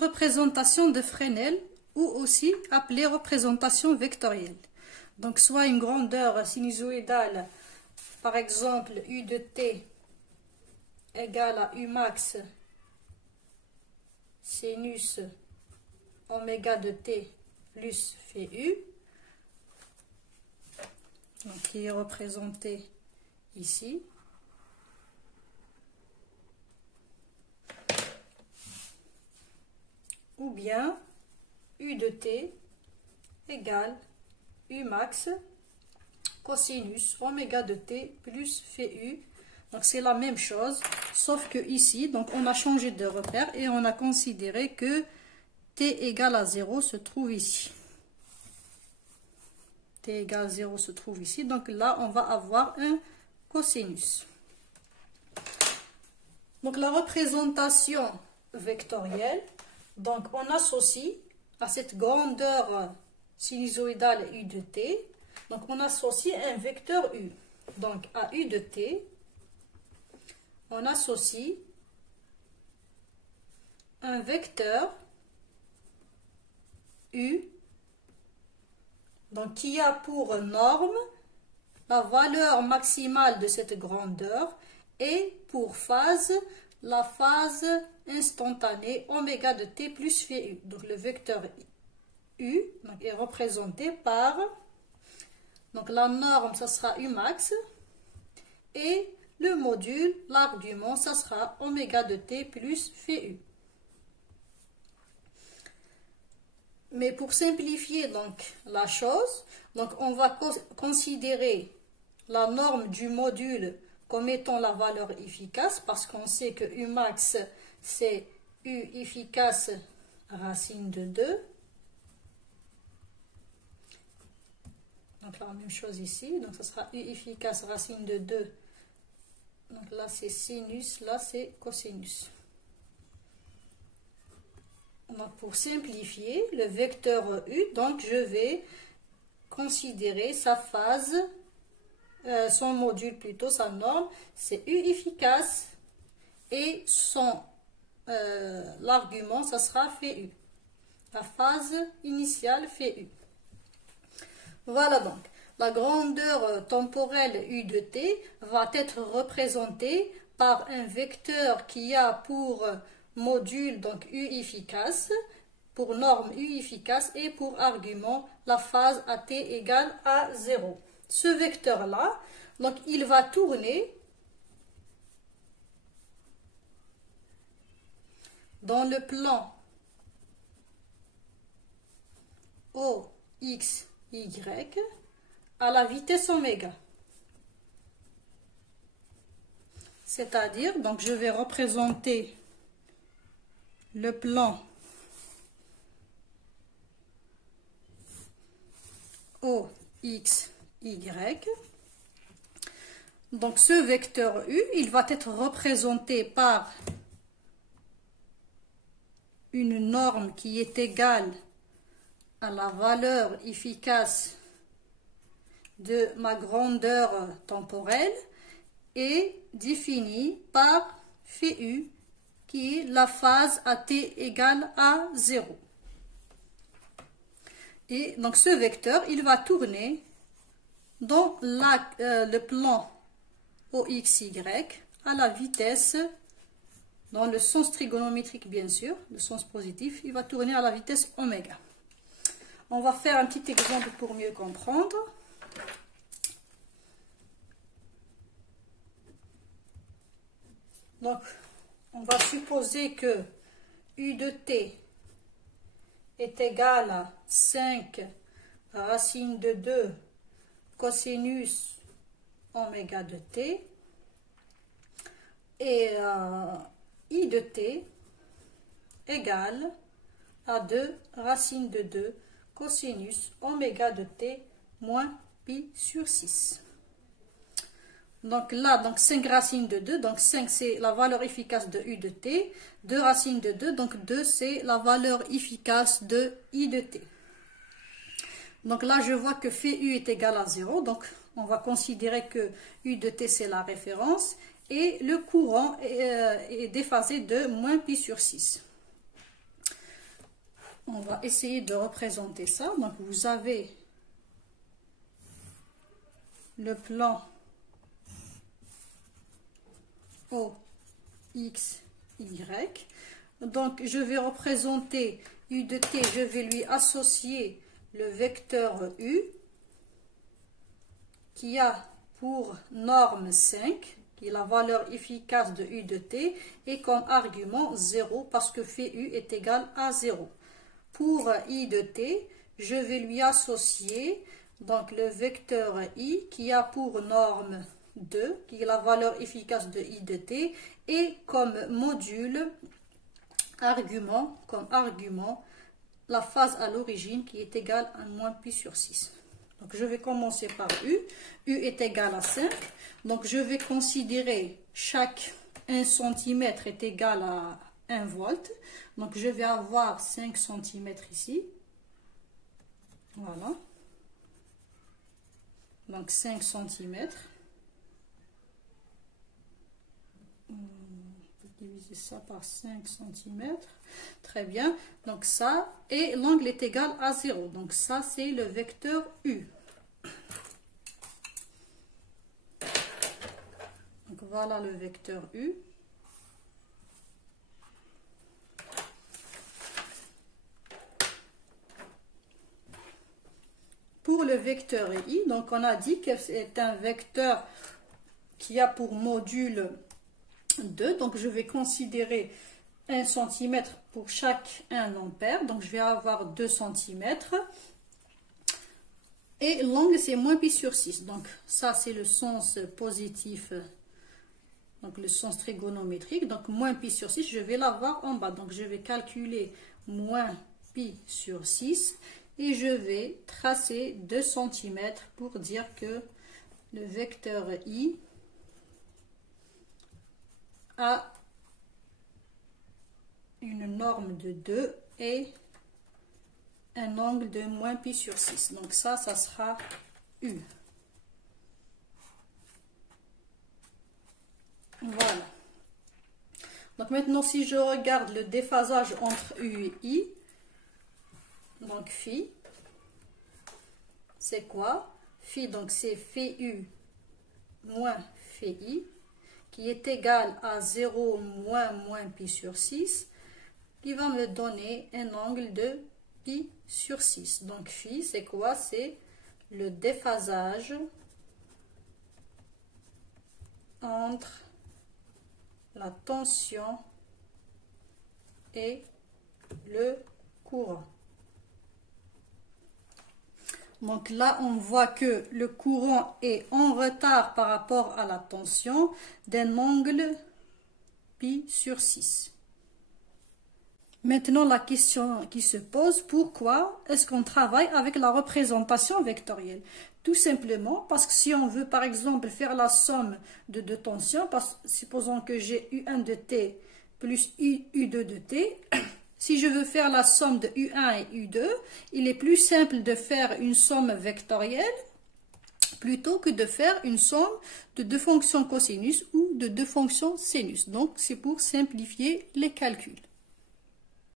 représentation de Fresnel ou aussi appelée représentation vectorielle. Donc soit une grandeur sinusoïdale, par exemple U de t égale à U max sinus oméga de t plus phi u, donc qui est représenté ici. Ou bien U de t égale U max cosinus oméga de t plus phi u. Donc c'est la même chose, sauf que ici, donc on a changé de repère et on a considéré que t égale à 0 se trouve ici. T égale 0 se trouve ici, donc là on va avoir un cosinus. Donc la représentation vectorielle, donc on associe à cette grandeur sinusoïdale U de t, donc on associe un vecteur U. Donc à U de t, on associe un vecteur U, donc qui a pour norme la valeur maximale de cette grandeur et pour phase la phase instantanée oméga de t plus phi u. Donc le vecteur U donc, est représenté par, donc la norme ça sera U max et le module, l'argument, ça sera oméga de t plus phi u. Mais pour simplifier donc la chose, donc on va considérer la norme du module comme étant la valeur efficace, parce qu'on sait que U max c'est U efficace racine de 2. Donc la même chose ici, donc ça sera U efficace racine de 2. Donc là c'est sinus, là c'est cosinus. Donc pour simplifier le vecteur U, donc je vais considérer sa phase, son module plutôt, sa norme, c'est U efficace et son l'argument, ça sera phi U. La phase initiale phi U. Voilà donc. La grandeur temporelle U de t va être représentée par un vecteur qui a pour module donc U efficace, pour norme U efficace et pour argument la phase à t égale à 0. Ce vecteur-là, donc il va tourner dans le plan OXY à la vitesse oméga. C'est-à-dire, donc je vais représenter le plan OXY. Donc ce vecteur U, il va être représenté par une norme qui est égale à la valeur efficace de ma grandeur temporelle et définie par phi U qui est la phase à t égale à 0. Et donc ce vecteur, il va tourner dans le plan OXY à la vitesse, dans le sens trigonométrique bien sûr, le sens positif, il va tourner à la vitesse oméga. On va faire un petit exemple pour mieux comprendre. Donc, on va supposer que U de t est égal à 5 racine de 2 cosinus oméga de t et I de t égale à 2 racine de 2 cosinus oméga de t moins pi sur 6. Donc là, donc 5 racines de 2, donc 5 c'est la valeur efficace de U de t, 2 racines de 2, donc 2 c'est la valeur efficace de I de t. Donc là, je vois que phi U est égal à 0, donc on va considérer que U de t c'est la référence, et le courant est déphasé de moins pi sur 6. on va essayer de représenter ça. Donc, vous avez le plan O, X, Y. Donc, je vais représenter U de T, je vais lui associer le vecteur U qui a pour norme 5, qui est la valeur efficace de U de T, et comme argument 0 parce que phi U est égal à 0. Pour I de T, je vais lui associer donc le vecteur I qui a pour norme 2, qui est la valeur efficace de I de T, et comme module, comme argument, la phase à l'origine qui est égale à moins pi sur 6. Donc je vais commencer par U. U est égal à 5. Donc je vais considérer chaque 1 cm est égal à 1 volt. Donc je vais avoir 5 cm ici. Voilà. Donc 5 cm. On peut diviser ça par 5 cm. Très bien. Donc ça, et l'angle est égal à 0. Donc ça, c'est le vecteur U. Donc voilà le vecteur U. Pour le vecteur I, donc on a dit que c'est un vecteur qui a pour module 2. Donc je vais considérer 1 cm pour chaque 1 ampère. Donc je vais avoir 2 cm. Et l'angle c'est moins pi sur 6. Donc ça c'est le sens positif. Donc le sens trigonométrique. Donc moins pi sur 6, je vais l'avoir en bas. Donc je vais calculer moins pi sur 6. Et je vais tracer 2 cm pour dire que le vecteur I a une norme de 2 et un angle de moins pi sur 6. Donc ça sera U. Voilà. Donc maintenant, si je regarde le déphasage entre U et I, donc phi, c'est quoi? Phi, donc c'est phi U moins phi I, qui est égal à 0 moins pi sur 6, qui va me donner un angle de pi sur 6. Donc phi, c'est quoi? C'est le déphasage entre la tension et le courant. Donc là, on voit que le courant est en retard par rapport à la tension d'un angle pi sur 6. Maintenant, la question qui se pose, pourquoi est-ce qu'on travaille avec la représentation vectorielle? Tout simplement parce que si on veut par exemple faire la somme de deux tensions, supposons que j'ai U1 de T plus U2 de T, si je veux faire la somme de U1 et U2, il est plus simple de faire une somme vectorielle plutôt que de faire une somme de deux fonctions cosinus ou de deux fonctions sinus. Donc c'est pour simplifier les calculs.